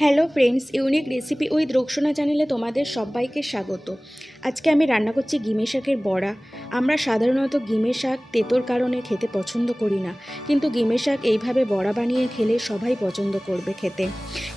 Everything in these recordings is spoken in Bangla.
Hello friends, unique recipe with Roksona চ্যানেলে তোমাদের সবাইকে স্বাগত। আজকে আমি রান্না করছি গিমে শাকের বড়া। আমরা সাধারণত গিমে শাক তেতোর কারণে খেতে পছন্দ করি না, কিন্তু গিমে শাক এইভাবে বড়া বানিয়ে খেলে সবাই পছন্দ করবে খেতে।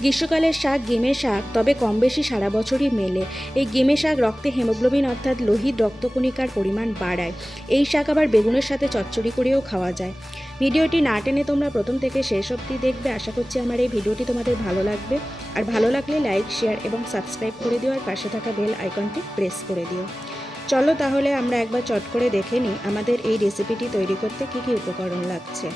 গ্রীষ্মকালের শাক গিমে শাক, তবে কম বেশি সারা বছরই মেলে। এই গিমে শাক রক্তে হিমোগ্লোবিন অর্থাৎ লোহিত রক্তকণিকার পরিমাণ বাড়ায়। এই শাক আবার বেগুনের সাথে চচ্চড়ি করেও খাওয়া যায়। ভিডিওটি না টেনে তোমরা প্রথম থেকে শেষ অবধি দেখবে। আশা করছি আমার এই ভিডিওটি তোমাদের ভালো লাগবে। আর ভালো লাগলে লাইক, শেয়ার এবং সাবস্ক্রাইব করে দিও, আর পাশে থাকা বেল আইকনটি প্রেস করে দিও। চলো তাহলে আমরা একবার চট করে দেখে নিই আমাদের এই রেসিপিটি তৈরি করতে কী কী উপকরণ লাগছে।